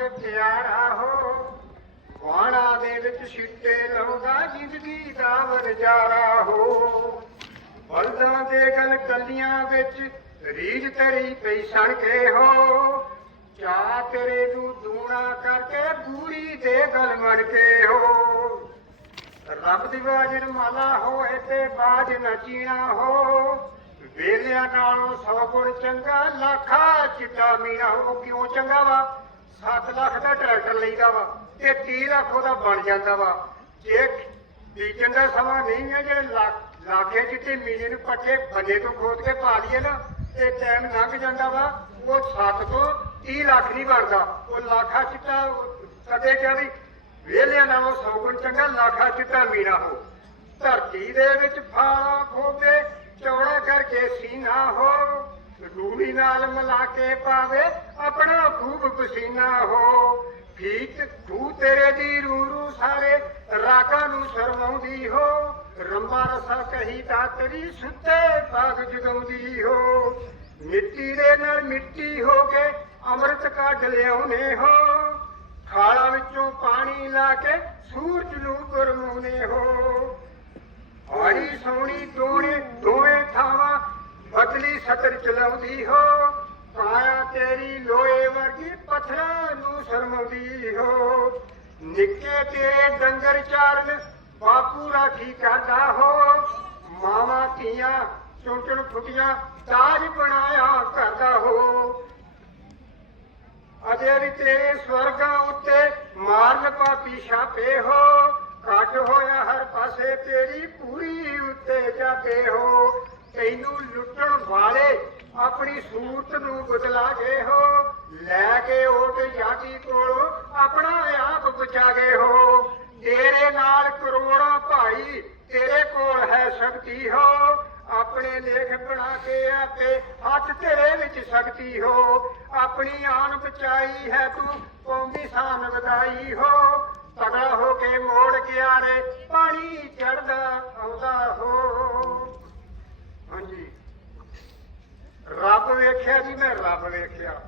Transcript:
ਦੇ ਪਿਆਰਾ ਹੋ। ਵਾਣਾ ਦੇ ਵਿੱਚ ਛਿੱਟੇ ਲਾਉਂਦਾ ਜ਼ਿੰਦਗੀ ਦਾ ਵਰਜਾਰਾ ਹੋ। ਬਲਦਾਂ ਦੇ ਗਲ ਕੱਲੀਆਂ ਵਿੱਚ ਰੀਝ ਤੇਰੀ ਪਈ ਸਣ ਹੋ। ਚਾ ਤੇਰੇ ਨੂੰ ਦੂਣਾ ਕਰਕੇ ਬੂਰੀ ਦੇ ਗਲ ਮੜ ਕੇ ਹੋ। ਰੱਬ ਦੀ ਬਾਜਰ ਮਾਲਾ ਹੋਏ ਤੇ ਬਾਜ ਨਚੀਣਾ ਹੋ। ਵੇਲਿਆਂ ਨਾਲੋਂ ਸੌ ਗੁਣ ਚੰਗਾ, ਲੱਖਾ ਚਿੱਟਾ ਮੀਆਂ ਹੋ। ਕਿਉਂ ਚੰਗਾ ਵਾ? 7 ਲੱਖ ਦਾ ਟਰੈਕਟਰ ਲਈਦਾ ਵਾ, ਤੇ 30 ਲੱਖ ਉਹਦਾ ਬਣ ਜਾਂਦਾ ਵਾ। ਜੇ ਬੀਜਣ ਦਾ ਸਮਾਂ ਨਹੀਂ ਹੈ ਜਿਹੜੇ ਲੱਖ ਲਾਖੇ ਮੀਨੇ ਨੂੰ ਪੱਠੇ ਬੰਦੇ ਤੋਂ ਖੋਦ ਕੇ ਪਾ ਲਈਏ ਨਾ, ਤੇ ਟਾਈਮ ਲੰਘ ਜਾਂਦਾ ਵਾ, ਉਹ 7 ਤੋਂ 30 ਲੱਖ ਨਹੀਂ ਬਣਦਾ। ਉਹ ਲੱਖਾ ਚਿੱਟਾ ਕਦੇ ਕਿਹਾ ਵੀ ਵੇਲਿਆਂ ਨਾਲੋਂ ਸੌ ਗੁਣ ਚੰਗਾ, ਲਾਖਾ ਚਿੱਟਾ ਮੀਰਾ ਹੋ। ਧਰਤੀ ਦੇ ਵਿੱਚ ਫਾਲਾ ਖੋਦੇ ਚੌੜਾ ਕਰਕੇ ਸੀਨਾ ਹੋ। ਰੂੜੀ ਨਾਲ ਮਿਲਾ ਕੇ ਪਾਵੇ, ਆਪਣਾ ਖੂਬ ਪਸੀਨਾ ਹੋ। ਫੀਤ ਖੂ ਤੇਰੇ ਦੀ ਰੂ ਰੂ ਸਾਰੇ ਰਾਗਾਂ ਨੂੰ ਸ਼ਰਮਾਉਂਦੀ ਹੋ। ਰੰਬਾ ਰਸਾ ਕਹੀ ਤਾਂ ਤੇਰੀ ਸੁੱਤੇ ਬਾਗ ਜਗਾਉਂਦੀ ਹੋ। ਮਿੱਟੀ ਦੇ ਨਾਲ ਮਿੱਟੀ ਹੋ ਕੇ ਅੰਮ੍ਰਿਤ ਕੱਢ ਲਿਆਉਨੇ ਹੋ। ਖਾਲਾਂ ਵਿੱਚੋਂ ਪਾਣੀ ਲਾ ਕੇ ਸੂਰਜ ਨੂੰ ਗਰਮਾਉਨੇ ਹੋ। ਹਾੜੀ ਸੋਹਣੀ ਦੋਣੇ ਬਦਲੀ ਚਲਾਉਂਦੀ ਹੋ ਕਾਇਆ ਤੇਰੀ ਲੋਹੇ ਵਰਗੀ ਪੱਥਰਾਂ ਨੂੰ ਸ਼ਰਮਾਉਂਦੀ ਹੋ। ਨਿੱਕੇ ਤੇਰੇ ਡੰਗਰ ਚਾਰਨ ਬਾਪੂ ਰਾਖੀ ਕਰਦਾ ਹੋ। ਮਾਵਾ ਧੀਆਂ ਚੁੰਚਣ ਫੁੱਟੀਆਂ ਤਾਜ ਬਣਾਇਆ ਕਰਦਾ ਹੋ। ਅਜੇ ਵੀ ਤੇਰੇ ਸਵਰਗਾਂ ਉੱਤੇ ਮਾਰਨ ਪਾਪੀ ਛਾਪੇ ਹੋ। ਕੱਟ ਹੋਇਆ ਹਰ ਪਾਸੇ ਤੇਰੀ ਪੂਰੀ ਉੱਤੇ ਜਾਪੇ ਹੋ। ਤੈਨੂੰ ਲੁੱਟਣ ਵਾਲੇ ਆਪਣੀ ਸੂਰਤ ਨੂੰ ਬਦਲਾ ਗਏ ਹੋ। ਲੈ ਕੇ ਓਟ ਜਾਤੀ ਕੋਲੋਂ ਆਪਣਾ ਆਪ ਬਚਾ ਗਏ ਹੋ। ਤੇਰੇ ਨਾਲ ਕਰੋੜਾਂ ਭਾਈ ਤੇਰੇ ਕੋਲ ਹੈ ਸ਼ਕਤੀ ਹੋ। ਆਪਣੇ ਲੇਖ ਬਣਾ ਕੇ ਆਪੇ ਹੱਥ ਤੇਰੇ ਵਿੱਚ ਸ਼ਕਤੀ ਹੋ। ਆਪਣੀ ਆਨ ਬਚਾਈ ਹੈ ਤੂੰ, ਕੌਮੀ ਸ਼ਾਨ ਵਧਾਈ ਹੋ। ਤਗੜਾ ਹੋ ਕੇ ਮੋੜ ਕਿਆਰੇ ਪਾਣੀ ਚੜਦਾ ਆਉਂਦਾ ਹੋ ਹਾਂਜੀ ਰੱਬ ਵੇਖਿਆ ਜੀ ਮੈਂ ਰੱਬ ਵੇਖਿਆ।